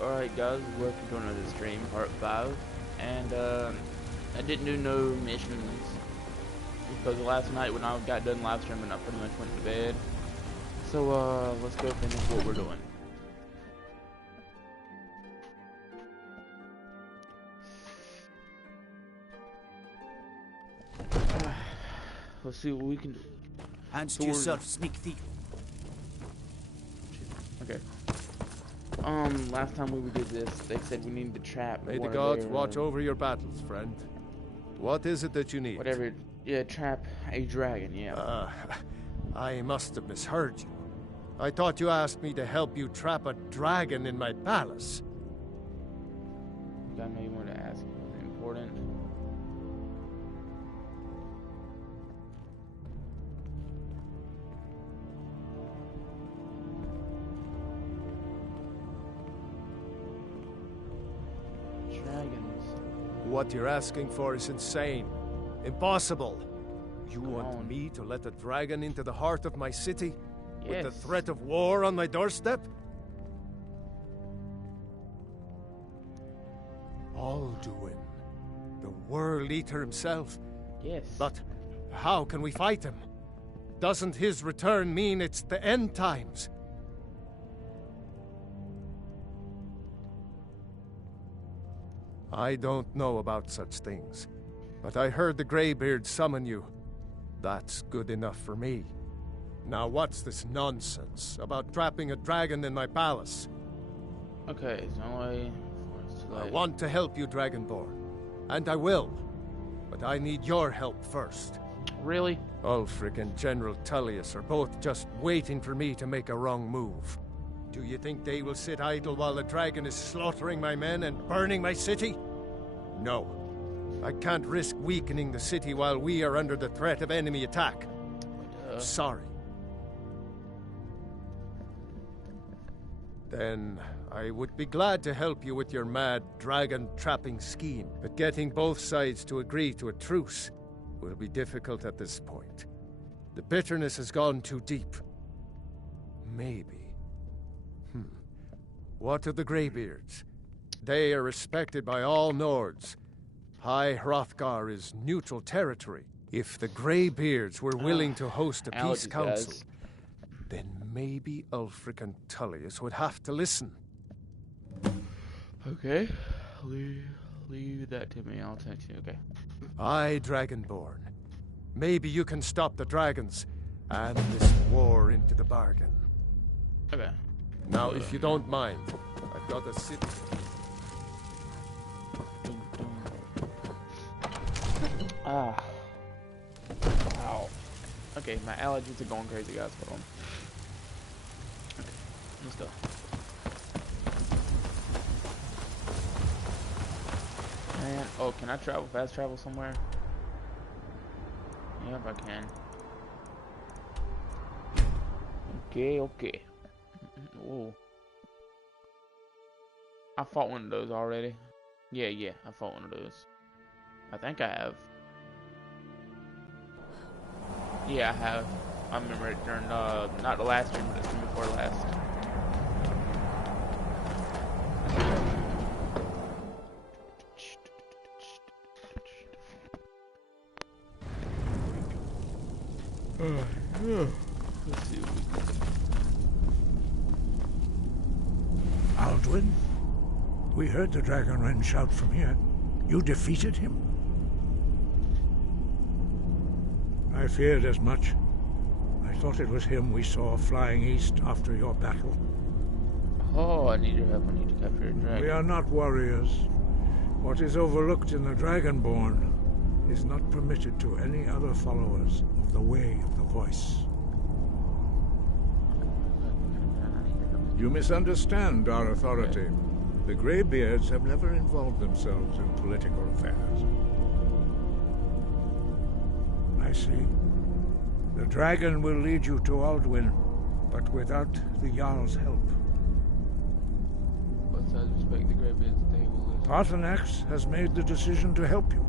Alright guys, welcome to another stream, part 5, and I didn't do no missions, because last night when I got done live streaming I pretty much went to bed, so let's go finish what we're doing. Let's see what we can do. Hands to yourself, sneak thief. Okay. Last time we did this, they said we needed to trap. May the gods watch over your battles, friend. What is it that you need? Whatever. Yeah, trap a dragon, yeah. I must have misheard you. I thought you asked me to help you trap a dragon in my palace. I know you wanted to ask something important. Dragons. What you're asking for is insane. Impossible. You want me to let a dragon into the heart of my city? Yes. With the threat of war on my doorstep? Alduin, the World Eater himself. Yes. But how can we fight him? Doesn't his return mean it's the end times? I don't know about such things, but I heard the Greybeard summon you. That's good enough for me. Now what's this nonsense about trapping a dragon in my palace? Okay, so only... I want to help you, Dragonborn, and I will, but I need your help first. Really? Ulfric and General Tullius are both just waiting for me to make a wrong move. Do you think they will sit idle while the dragon is slaughtering my men and burning my city? No. I can't risk weakening the city while we are under the threat of enemy attack. Sorry. Then I would be glad to help you with your mad dragon-trapping scheme, but getting both sides to agree to a truce will be difficult at this point. The bitterness has gone too deep. Maybe. What of the Greybeards? They are respected by all Nords. High Hrothgar is neutral territory. If the Greybeards were willing to host a peace council, then maybe Ulfric and Tullius would have to listen. Okay. Leave that to me. I'll text you, okay? Aye, Dragonborn. Maybe you can stop the dragons and this war into the bargain. Okay. Now, if you don't mind, I've got a city. Ah. Ow. Okay, my allergies are going crazy, guys. Hold on. Okay, let's go. And, oh, can I travel, fast travel somewhere? Yep, I can. Okay. Whoa. I fought one of those already. Yeah, I fought one of those. I think I have. Yeah, I have. I remember it during, not the last stream, but the stream before last. Let's see what we can do. Alduin? We heard the Dragonren shout from here. You defeated him? I feared as much. I thought it was him we saw flying east after your battle. Oh, I need your help. I need to capture a dragon. We are not warriors. What is overlooked in the Dragonborn is not permitted to any other followers of the Way of the Voice. You misunderstand our authority. The Greybeards have never involved themselves in political affairs. I see. The dragon will lead you to Alduin, but without the Jarl's help. But I respect the Greybeards, they will listen. Paarthurnax has made the decision to help you.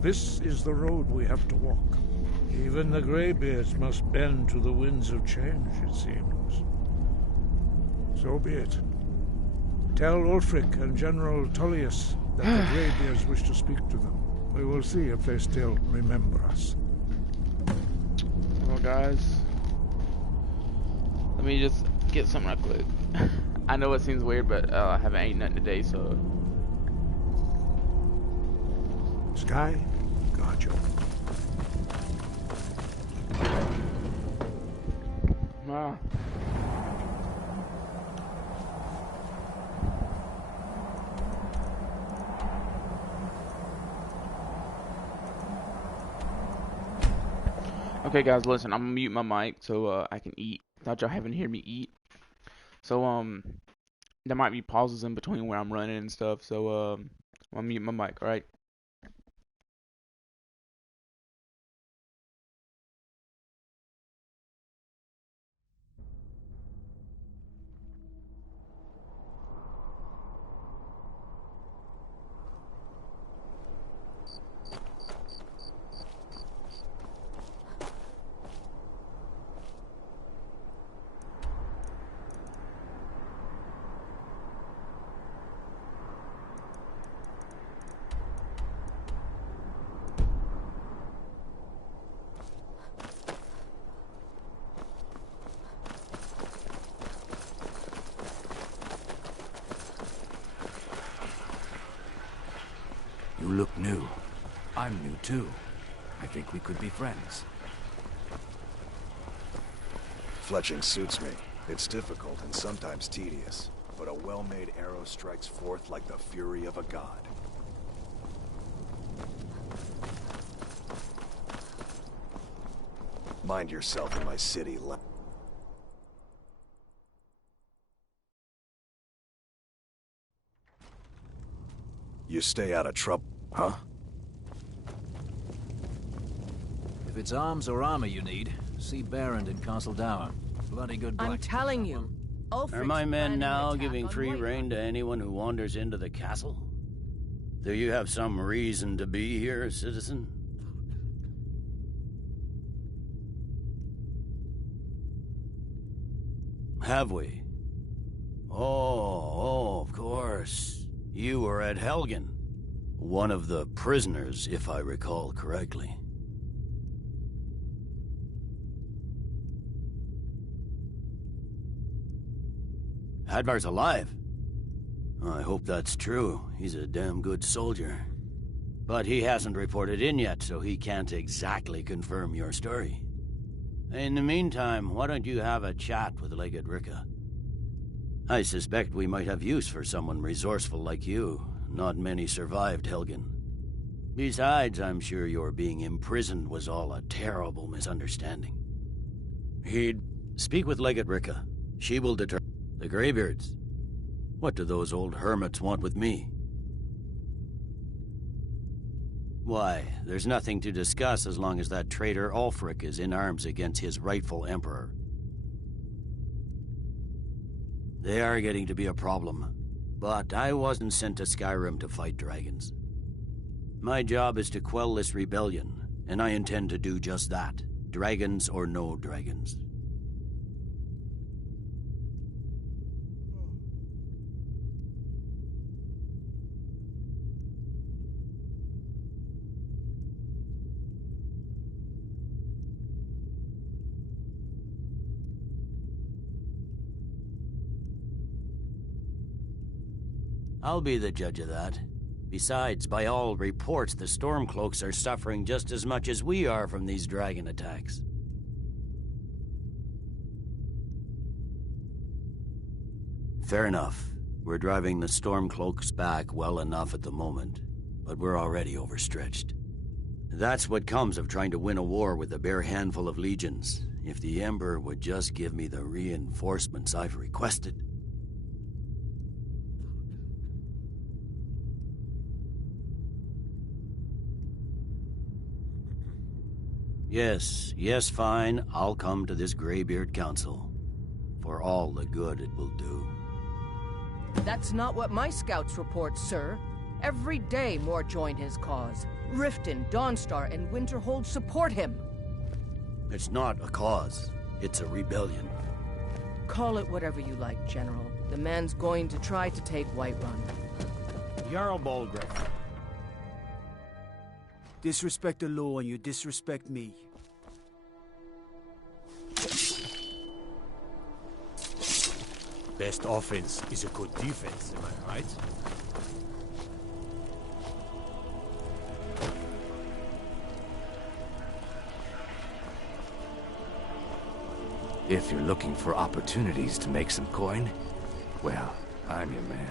This is the road we have to walk. Even the Greybeards must bend to the winds of change, it seems. So be it. Tell Ulfric and General Tullius that the Greybeards wish to speak to them. We will see if they still remember us. Well, guys, let me just get something right quick. I know it seems weird, but I haven't eaten nothing today, so. Sky, guard you. Wow. Okay, guys, listen, I'm gonna mute my mic so I can eat. Thought y'all haven't heard me eat. So there might be pauses in between where I'm running and stuff. So I'm gonna mute my mic. All right. You look new. I'm new too. I think we could be friends. Fletching suits me. It's difficult and sometimes tedious, but a well-made arrow strikes forth like the fury of a god. Mind yourself in my city. You stay out of trouble, huh? If it's arms or armor you need, see Barrand in Castle Dower. Bloody good black. I'm telling you. Are my men now giving free rein to anyone who wanders into the castle? Do you have some reason to be here, citizen? Have we? Oh, of course. You were at Helgen. One of the prisoners, if I recall correctly. Hadvar's alive. I hope that's true. He's a damn good soldier. But he hasn't reported in yet, so he can't exactly confirm your story. In the meantime, why don't you have a chat with Legate Ricka? I suspect we might have use for someone resourceful like you. Not many survived Helgen. Besides, I'm sure your being imprisoned was all a terrible misunderstanding. He'd speak with Legate Ricka. She will determine. The Greybeards. What do those old hermits want with me? Why, there's nothing to discuss as long as that traitor Ulfric is in arms against his rightful emperor. They are getting to be a problem, but I wasn't sent to Skyrim to fight dragons. My job is to quell this rebellion, and I intend to do just that, dragons or no dragons. I'll be the judge of that. Besides, by all reports, the Stormcloaks are suffering just as much as we are from these dragon attacks. Fair enough. We're driving the Stormcloaks back well enough at the moment, but we're already overstretched. That's what comes of trying to win a war with a bare handful of legions. If the Emperor would just give me the reinforcements I've requested. Yes, fine. I'll come to this Greybeard Council. For all the good it will do. That's not what my scouts report, sir. Every day more join his cause. Riften, Dawnstar, and Winterhold support him. It's not a cause. It's a rebellion. Call it whatever you like, General. The man's going to try to take Whiterun. Jarl Balgruuf. Disrespect the law and you disrespect me. Best offense is a good defense, am I right? If you're looking for opportunities to make some coin, well, I'm your man.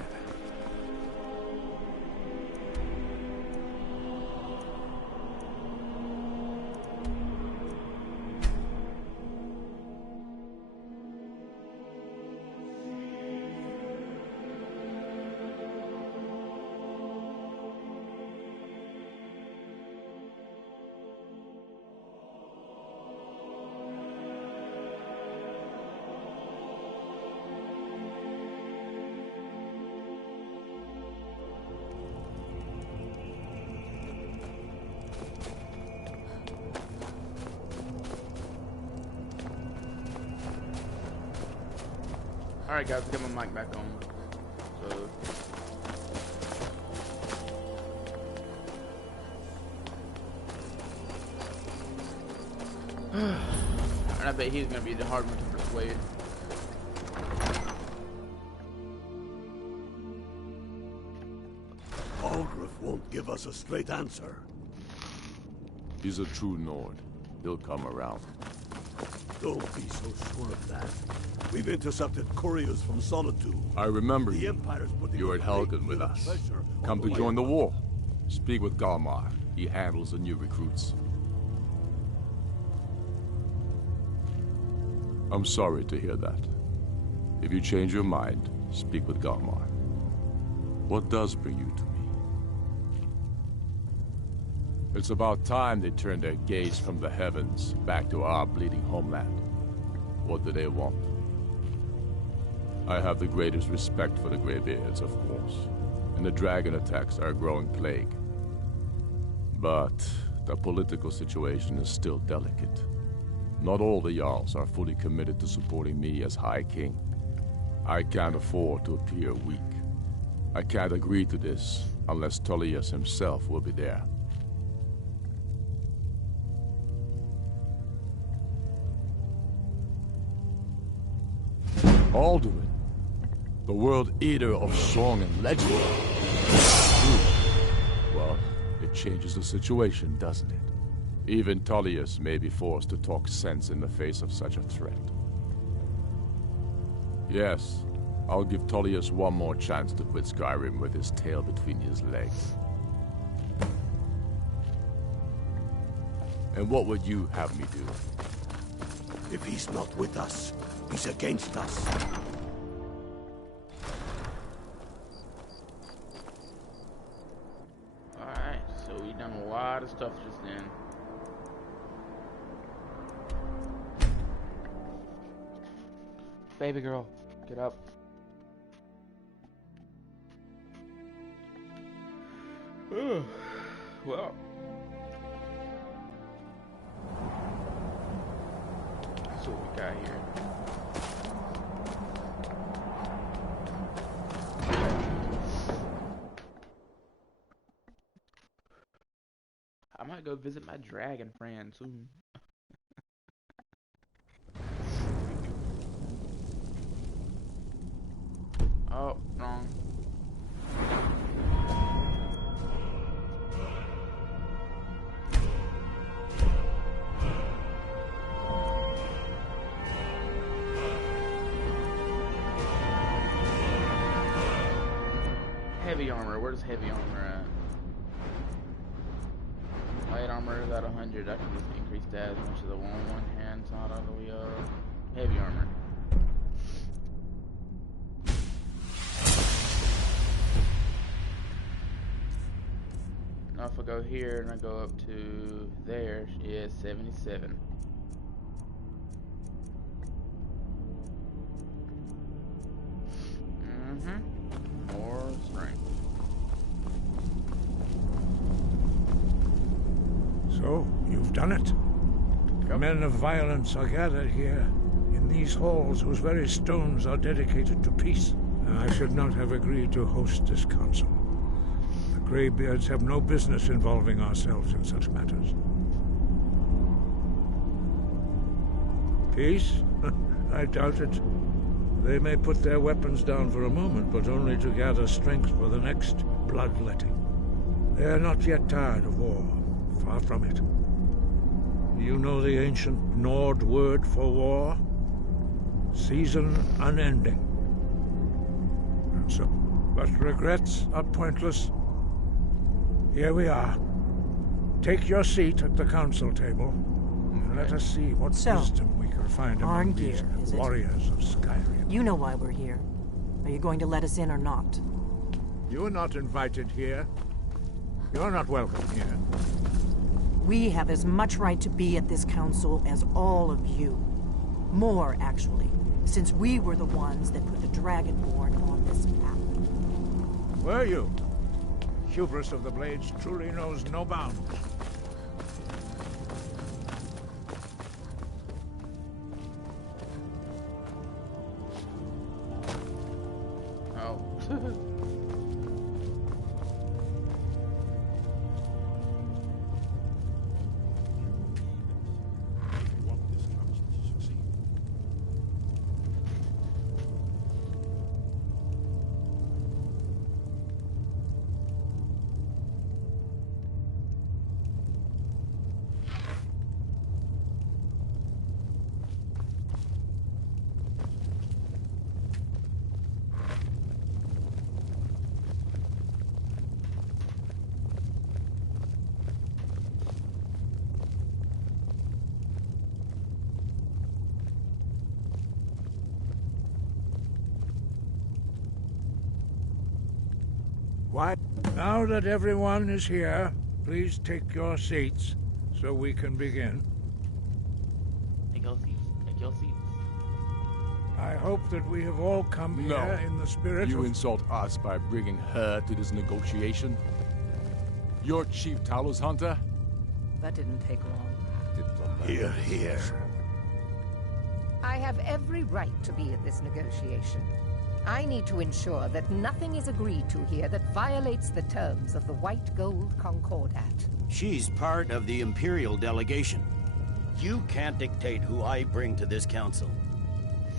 Alright guys, get my mic back on. So and I bet he's gonna be the hard one to persuade. Balgruuf won't give us a straight answer. He's a true Nord. He'll come around. Don't be so sure of that. We've intercepted couriers from Solitude. I remember The you. Empire's putting You were at a great Helgen with deal of us. pressure Come on to join the war. Speak with Galmar. He handles the new recruits. I'm sorry to hear that. If you change your mind, speak with Galmar. What does bring you to me? It's about time they turned their gaze from the heavens back to our bleeding homeland. What do they want? I have the greatest respect for the Greybeards, of course, and the dragon attacks are a growing plague. But the political situation is still delicate. Not all the Jarls are fully committed to supporting me as High King. I can't afford to appear weak. I can't agree to this unless Tullius himself will be there. Alduin, the World Eater of Song and Legend. Well, it changes the situation, doesn't it? Even Tullius may be forced to talk sense in the face of such a threat. Yes, I'll give Tullius one more chance to quit Skyrim with his tail between his legs. And what would you have me do? If he's not with us, he's against us. Alright, so we done a lot of stuff just then. Baby girl, get up. Well. That's what we got here. I might go visit my dragon friend soon. Oh, wrong. Heavy armor, where's heavy armor at? Light armor is at 100, I can just increase that as much as I want. One hand, side all the way up. Heavy armor. Now if I go here and I go up to there, yeah, 77. More strength. So, you've done it. Yep. Men of violence are gathered here, in these halls whose very stones are dedicated to peace. I should not have agreed to host this council. The Greybeards have no business involving ourselves in such matters. Peace? I doubt it. They may put their weapons down for a moment, but only to gather strength for the next bloodletting. They are not yet tired of war. Far from it. You know the ancient Nord word for war? Season unending. And so, but regrets are pointless. Here we are. Take your seat at the council table, and let us see what wisdom we can find among these warriors of Skyrim. You know why we're here. Are you going to let us in or not? You are not invited here. You're not welcome here. We have as much right to be at this council as all of you. More, actually, since we were the ones that put the Dragonborn on this path. Were you? Hubris of the Blades truly knows no bounds. Oh. Why? Now that everyone is here, please take your seats so we can begin. Take your seats. Take your seats. I hope that we have all come here in the spirit You of... insult us by bringing her to this negotiation? You're Chief Talos Hunter? That didn't take long. Here, here. I have every right to be at this negotiation. I need to ensure that nothing is agreed to here that violates the terms of the White Gold Concordat. She's part of the Imperial delegation. You can't dictate who I bring to this council.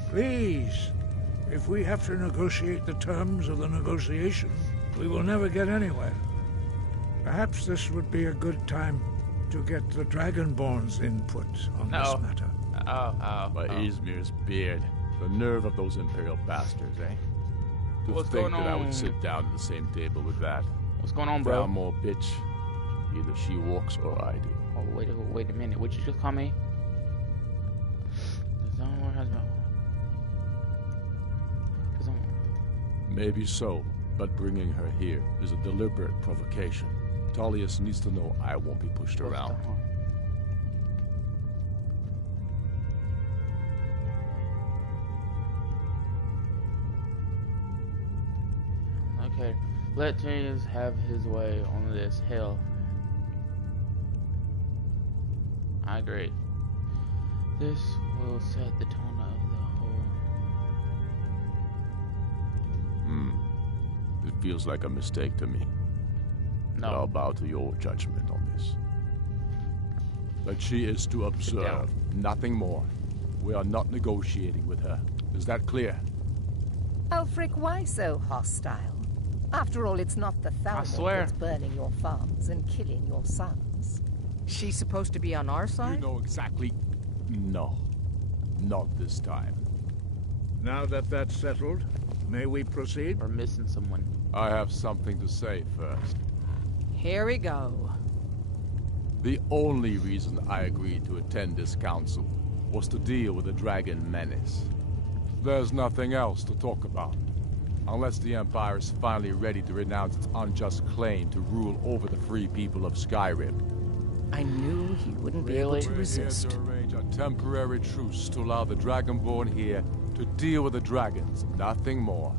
Please, if we have to negotiate the terms of the negotiation, we will never get anywhere. Perhaps this would be a good time to get the Dragonborn's input on this matter. By Izmir's beard. The nerve of those Imperial bastards, eh? To What's think going that I on? would sit down at the same table with that. What's going on, bro? Down more, bitch. Either she walks or I do. Oh, wait a minute. What you just call me? Maybe so, but bringing her here is a deliberate provocation. Tullius needs to know I won't be pushed around. Okay, let James have his way on this hill. I agree. This will set the tone of the whole. It feels like a mistake to me. No. But I'll bow to your judgment on this. But she is to observe, nothing more. We are not negotiating with her. Is that clear? Ulfric, why so hostile? After all, it's not the Thalmor that's burning your farms and killing your sons. She's supposed to be on our side? You know exactly... No. Not this time. Now that that's settled, may we proceed? We're missing someone. I have something to say first. Here we go. The only reason I agreed to attend this council was to deal with the dragon menace. There's nothing else to talk about. Unless the Empire is finally ready to renounce its unjust claim to rule over the free people of Skyrim. I knew he wouldn't be able to resist. We're here to arrange a temporary truce to allow the Dragonborn here to deal with the dragons, nothing more.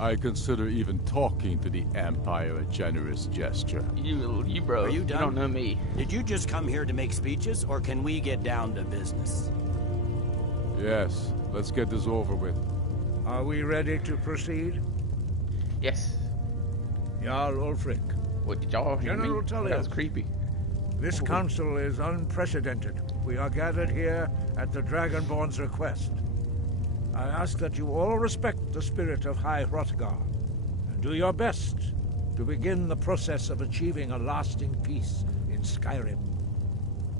I consider even talking to the Empire a generous gesture. You bro, Are you done? You don't know me. Did you just come here to make speeches, or can we get down to business? Yes, let's get this over with. Are we ready to proceed? Yes. Jarl Ulfric. What did y'all hear me? General Tullius. That was creepy. This council is unprecedented. We are gathered here at the Dragonborn's request. I ask that you all respect the spirit of High Hrothgar and do your best to begin the process of achieving a lasting peace in Skyrim.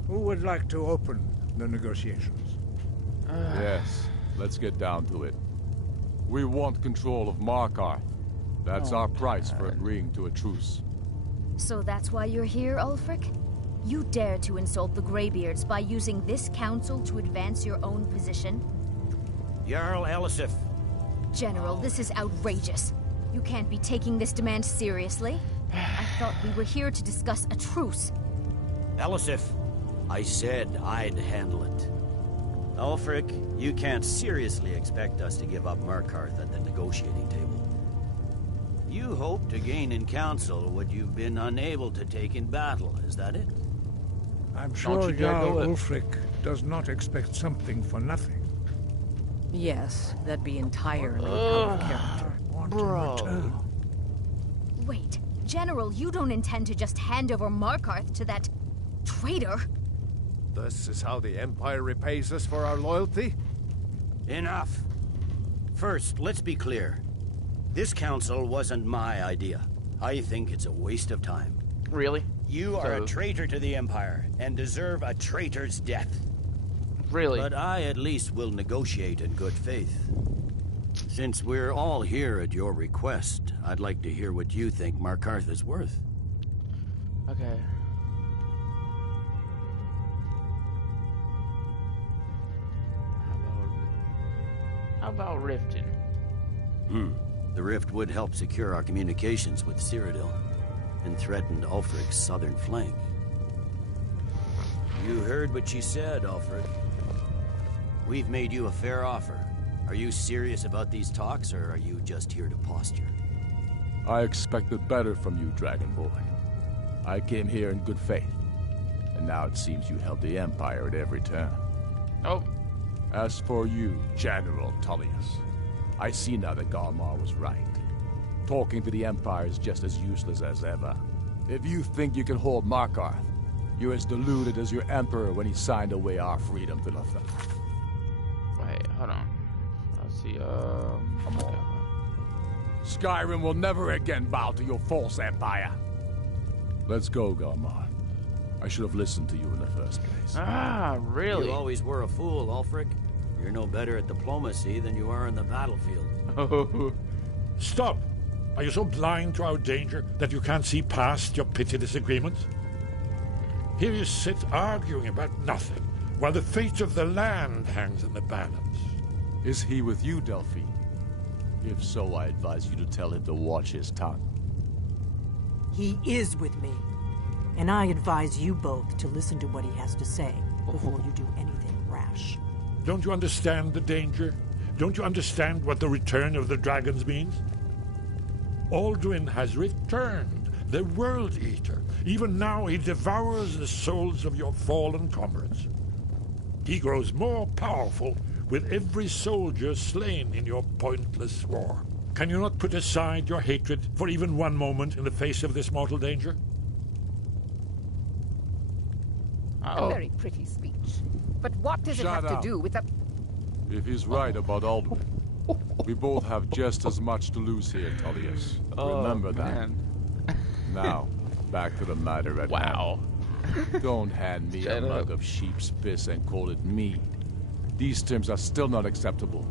Who would like to open the negotiations? Yes, let's get down to it. We want control of Markarth. That's our price for agreeing to a truce. So that's why you're here, Ulfric? You dare to insult the Greybeards by using this council to advance your own position? Jarl Elisif. General, this is outrageous. You can't be taking this demand seriously. I thought we were here to discuss a truce. Elisif, I said I'd handle it. Ulfric, you can't seriously expect us to give up Markarth at the negotiating table. You hope to gain in council what you've been unable to take in battle, is that it? I'm sure Jarl Ulfric does not expect something for nothing. Yes, that'd be entirely out of character. Bro. Wait, General, you don't intend to just hand over Markarth to that traitor? This is how the Empire repays us for our loyalty? Enough. First, let's be clear. This council wasn't my idea. I think it's a waste of time. Really? You are a traitor to the Empire and deserve a traitor's death. Really? But I at least will negotiate in good faith. Since we're all here at your request, I'd like to hear what you think Markarth is worth. Okay. How about Riften? The rift would help secure our communications with Cyrodiil and threatened Ulfric's southern flank. You heard what she said, Ulfric. We've made you a fair offer. Are you serious about these talks, or are you just here to posture? I expected better from you, Dragonborn. I came here in good faith, and now it seems you help the Empire at every turn. Oh. As for you, General Tullius, I see now that Galmar was right. Talking to the Empire is just as useless as ever. If you think you can hold Markarth, you're as deluded as your Emperor when he signed away our freedom to Luther. Wait, hold on. Let's see, Come on. Skyrim will never again bow to your false empire. Let's go, Galmar. I should have listened to you in the first place. Ah, really? You always were a fool, Ulfric. You're no better at diplomacy than you are in the battlefield. Stop! Are you so blind to our danger that you can't see past your petty disagreements? Here you sit arguing about nothing, while the fate of the land hangs in the balance. Is he with you, Delphine? If so, I advise you to tell him to watch his tongue. He is with me. And I advise you both to listen to what he has to say before you do anything rash. Don't you understand the danger? Don't you understand what the return of the dragons means? Alduin has returned, the World Eater. Even now he devours the souls of your fallen comrades. He grows more powerful with every soldier slain in your pointless war. Can you not put aside your hatred for even one moment in the face of this mortal danger? A very pretty speech. But what does it have to do with the... If he's right about Alduin, we both have just as much to lose here, Tullius. Remember that. Now, back to the matter at hand. Don't hand me a mug of sheep's piss and call it mead. These terms are still not acceptable.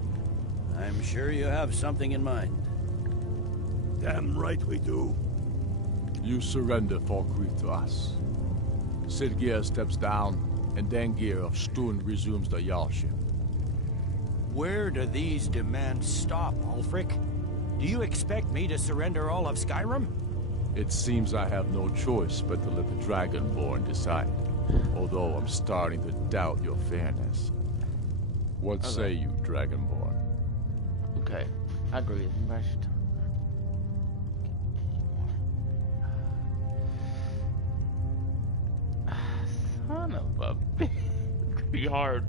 I'm sure you have something in mind. Damn right we do. You surrender Falkreath to us. Sidgeir steps down, and Dengir of Stund resumes the Jarlship. Where do these demands stop, Ulfric? Do you expect me to surrender all of Skyrim? It seems I have no choice but to let the Dragonborn decide, although I'm starting to doubt your fairness. What say you, Dragonborn? Okay, I agree with you. I should... Son of a bitch. It's gonna be hard.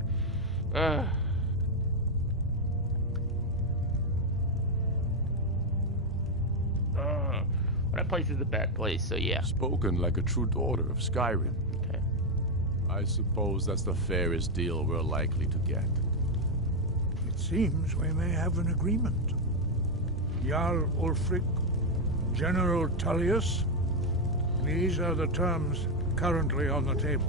that place is a bad place, so yeah. Spoken like a true daughter of Skyrim. Okay. I suppose that's the fairest deal we're likely to get. It seems we may have an agreement. Jarl Ulfric, General Tullius. These are the terms currently on the table.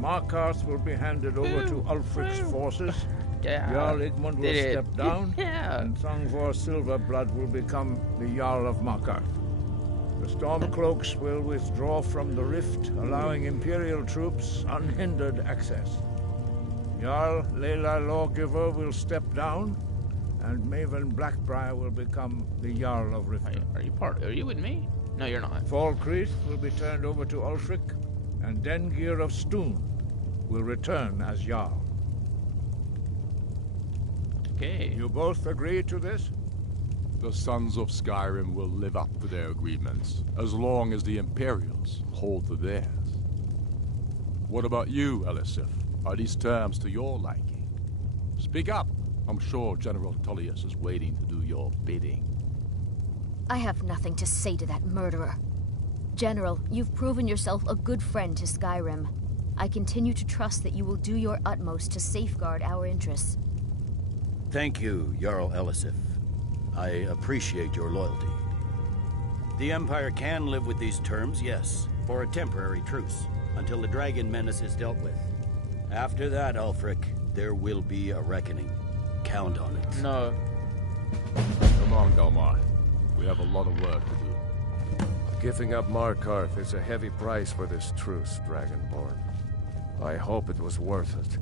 Markarth will be handed over to Ulfric's forces. Yeah. Jarl Igmund will step down. Yeah. And Thongvor Silverblood will become the Jarl of Markarth. The Stormcloaks will withdraw from the rift, allowing Imperial troops unhindered access. Jarl Layla Lawgiver will step down, and Maven Blackbriar will become the Jarl of Riften. Are you with me? No, you're not. Falkreath will be turned over to Ulfric, and Dengir of Stoon will return as Jarl. Okay. You both agree to this? The Sons of Skyrim will live up to their agreements, as long as the Imperials hold to theirs. What about you, Elisif? Are these terms to your liking? Speak up! I'm sure General Tullius is waiting to do your bidding. I have nothing to say to that murderer. General, you've proven yourself a good friend to Skyrim. I continue to trust that you will do your utmost to safeguard our interests. Thank you, Jarl Elisif. I appreciate your loyalty. The Empire can live with these terms, yes, for a temporary truce, until the dragon menace is dealt with. After that, Ulfric, there will be a reckoning. Count on it. No. Come on, Galmar. We have a lot of work to do. Giving up Markarth is a heavy price for this truce, Dragonborn. I hope it was worth it.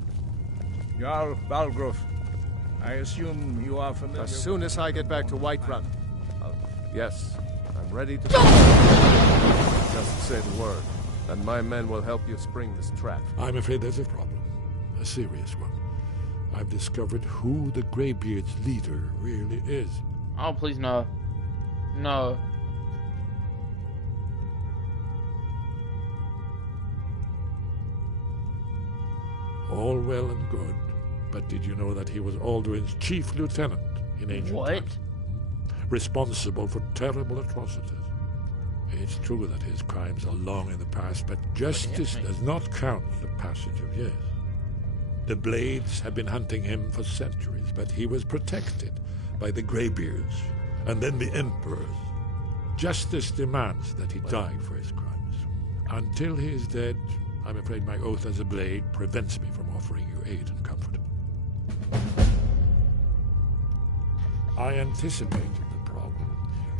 Jarl Balgruf, I assume you are familiar. As soon as I get back to Whiterun. Yes, I'm ready to... Just say the word, and my men will help you spring this trap. I'm afraid there's a problem. A serious one. I've discovered who the Greybeard's leader really is. Oh, please no. No. All well and good, but did you know that he was Alduin's chief lieutenant in ancient times? Responsible for terrible atrocities. It's true that his crimes are long in the past, but justice does not count the passage of years. The Blades have been hunting him for centuries, but he was protected by the Greybeards and then the Emperors. Justice demands that he die for his crimes. Until he is dead, I'm afraid my oath as a Blade prevents me from offering you aid and comfort. I anticipated the problem.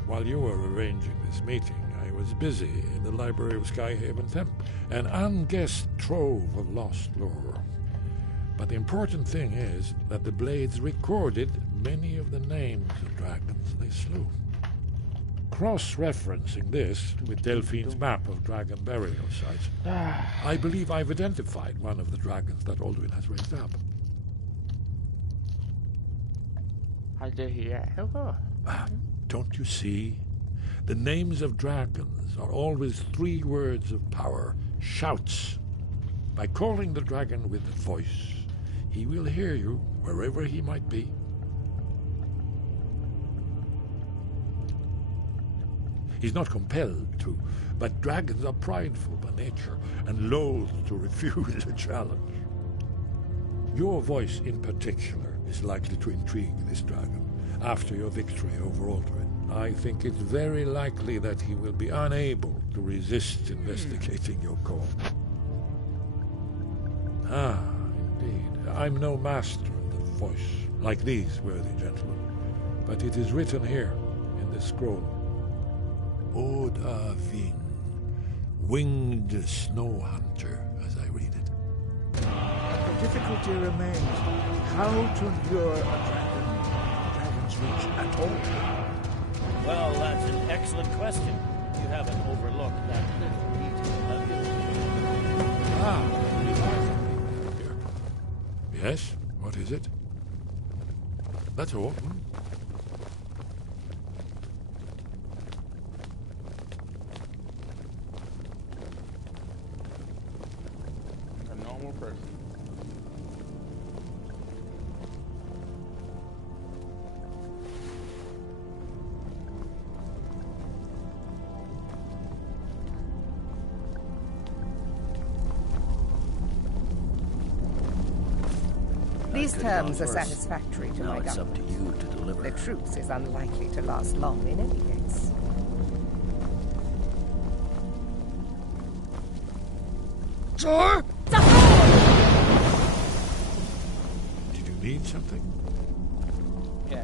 While you were arranging this meeting, I was busy in the library of Skyhaven Temple, an unguessed trove of lost lore. But the important thing is that the Blades recorded many of the names of dragons they slew. Cross-referencing this with Delphine's map of dragon burial sites, I believe I've identified one of the dragons that Alduin has raised up. Don't you see? The names of dragons are always 3 words of power, shouts. By calling the dragon with the voice, he will hear you wherever he might be. He's not compelled to, but dragons are prideful by nature and loath to refuse a challenge. Your voice in particular is likely to intrigue this dragon after your victory over Alduin. I think it's very likely that he will be unable to resist investigating your call. Ah, indeed. I'm no master of the voice, like these worthy gentlemen, but it is written here in this scroll. Odavin, winged snow hunter, as I read it. The difficulty remains how to lure a dragon's reach at all. Well, that's an excellent question. You haven't overlooked that little detail, have you? Yes? What is it? That's all. A normal person. These could have terms gone are worse. satisfactory to Now my it's up to government. you to deliver. The truce is unlikely to last long in any case. Sir? Did you need something? Yeah.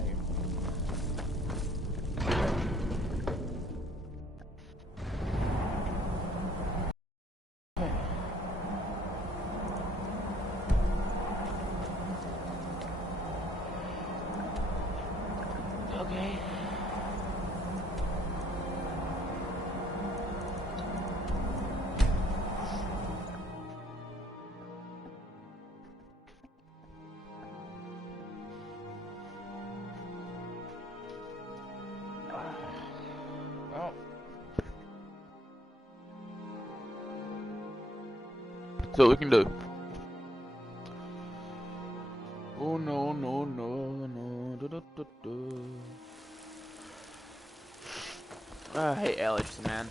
Okay. Well. So we can do. Oh no no no no do, do, do, do. I hate Alex, man.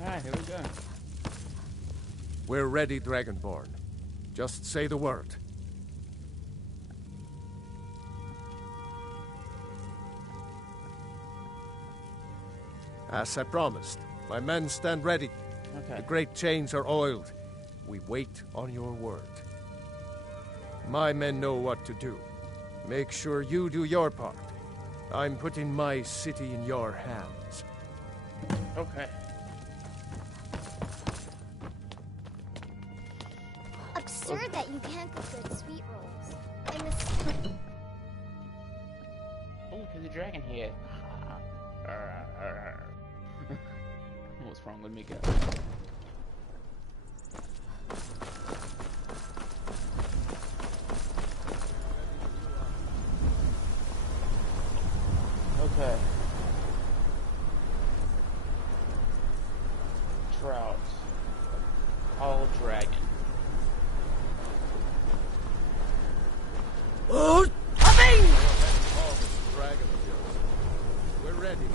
Alright, here we go. We're ready, Dragonborn. Just say the word. As I promised, my men stand ready. Okay. The great chains are oiled. We wait on your word. My men know what to do. Make sure you do your part. I'm putting my city in your hands. Okay. Absurd that you can't cook good sweet rolls. I miss. Oh, because the dragon head. What's wrong with me, guys? Okay. Trout. All dragon. Oh, coming! Dragon of yours. We're ready.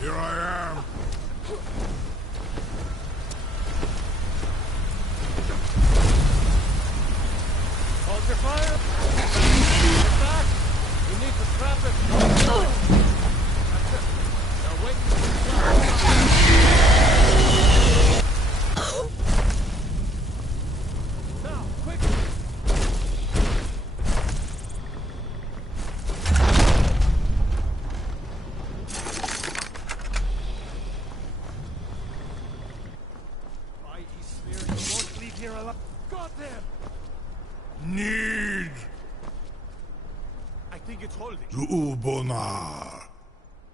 Here I am. Hold your fire! Get back! We need to trap it! That's it. Now wait now, quickly! Need I think it's holding. to Ubonar.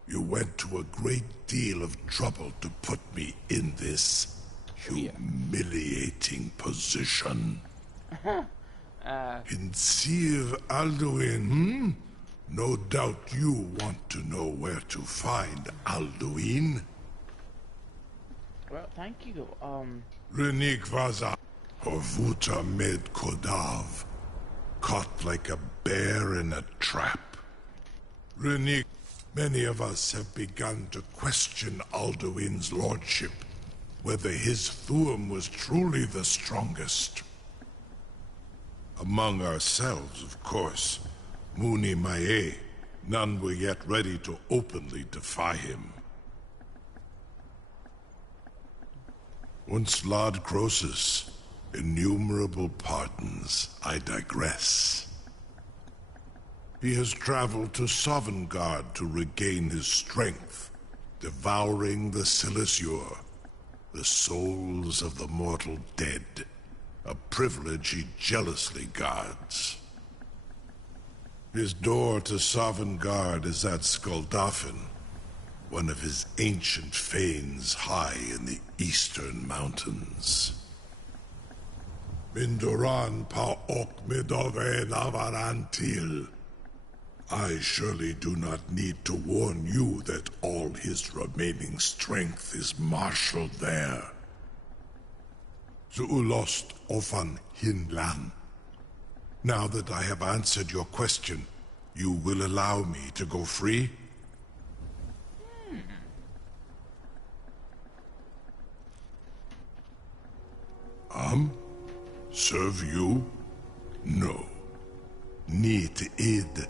You went to a great deal of trouble to put me in this humiliating position. In Sir Alduin, No doubt you want to know where to find Alduin. Well, thank you. Renik Vaza, Horvuta Med Kodav, caught like a bear in a trap. Renik, many of us have begun to question Alduin's lordship, whether his Thuum was truly the strongest. Among ourselves, of course. Muni Mae. None were yet ready to openly defy him. Once Lord Croesus, innumerable pardons, I digress. He has traveled to Sovngarde to regain his strength, devouring the Silesure, the souls of the mortal dead, a privilege he jealously guards. His door to Sovngarde is at Skuldafn, one of his ancient fanes high in the eastern mountains. Mindoran pa ok midove navarantil. I surely do not need to warn you that all his remaining strength is marshaled there. Zuulost ofan hinlan. Now that I have answered your question, you will allow me to go free? Serve you? No. Need id.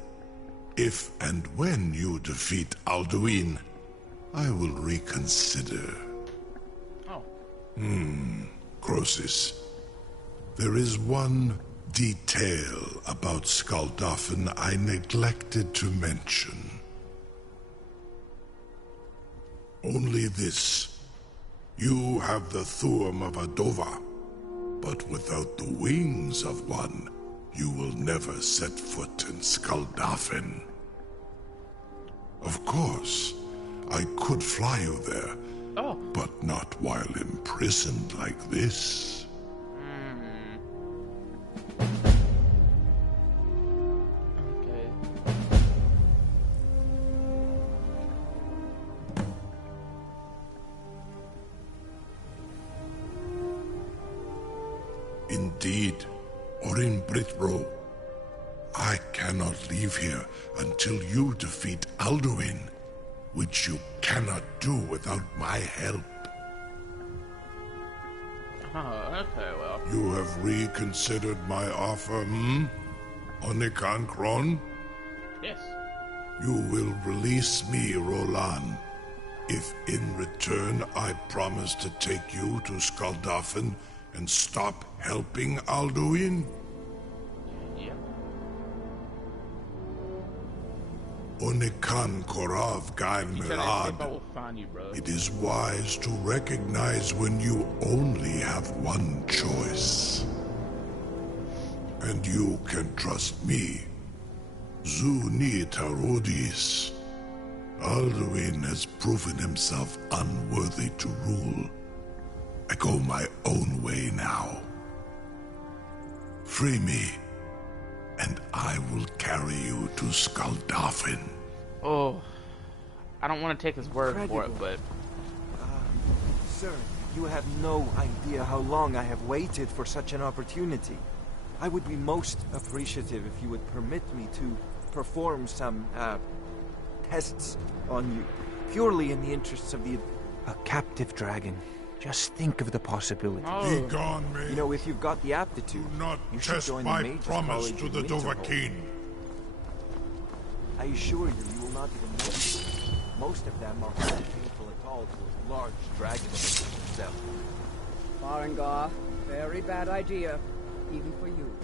If and when you defeat Alduin, I will reconsider. Oh. Croesus. There is one detail about Skuldafn I neglected to mention. Only this. You have the Thuum of Adova, but without the wings of one, you will never set foot in Skuldafn. Of course, I could fly you there, but not while imprisoned like this. Okay. Indeed, Orin Britbro. I cannot leave here until you defeat Alduin, which you cannot do without my help. Oh, okay, well. You have reconsidered my offer, Onikan Kron? Yes. You will release me, Roland, if in return I promise to take you to Skuldafn and stop helping Alduin? Yeah. Onikan Korav Gain Milad. I will find you, bro. It is wise to recognize when you only have one choice. And you can trust me. Zuni Tarudis. Alduin has proven himself unworthy to rule. I go my own way now. Free me, and I will carry you to Skuldafn. Oh, I don't want to take his word for it, but... Sir, you have no idea how long I have waited for such an opportunity. I would be most appreciative if you would permit me to perform some, tests on you. Purely in the interests of the... A captive dragon. Just think of the possibility. Be gone, man. You know, if you've got the aptitude, you should Test join my the Mages promise College to in the Winterhold. Dovahkiin. I assure you, you will not even notice. Most of them are not painful at all to a large dragon himself. Farengar, very bad idea, even for you.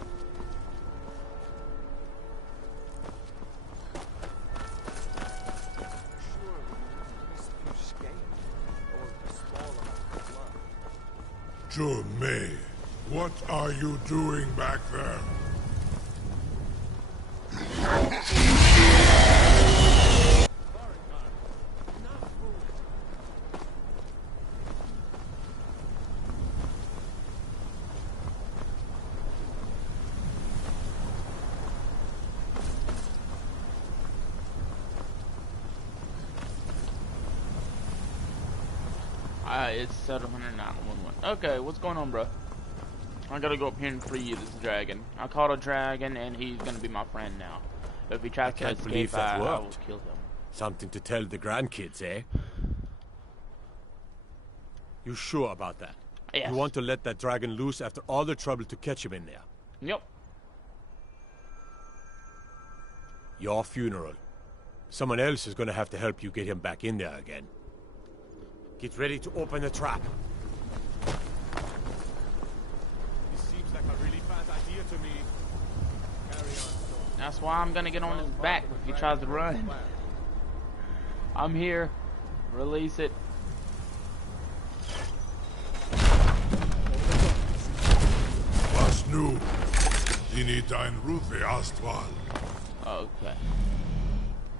May, what are you doing back there? It's 70911. Okay, what's going on, bro? I gotta go up here and free this dragon. I caught a dragon, and he's gonna be my friend now. If he tries to escape, I will kill him. Something to tell the grandkids, eh? You sure about that? Yes. You want to let that dragon loose after all the trouble to catch him in there? Yep. Your funeral. Someone else is gonna have to help you get him back in there again. Get ready to open the trap. This seems like a really bad idea to me. Carry on, son. That's why I'm gonna get on his back if he tries to run. I'm here. Release it. Was nu? Dini dein Rufe Astval. Okay.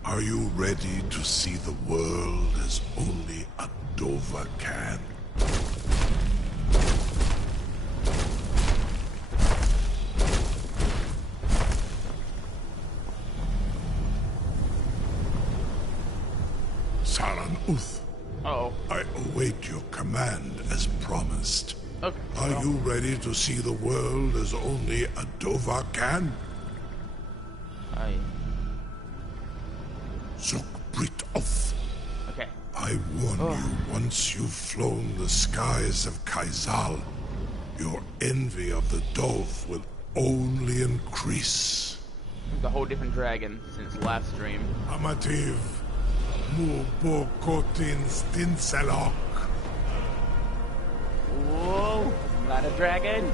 Are you ready to see the world as only a Dova can? Saran Uth. Uh-oh. I await your command as promised. Okay. Are you ready to see the world as only a Dova can? Aye. Zuk Brit Oth. Okay. I warn you, once you've flown the skies of Kaizal, your envy of the Dolph will only increase. It's a whole different dragon since last stream. Amativ, Mubo Kotin Stinselok. Whoa, not a dragon.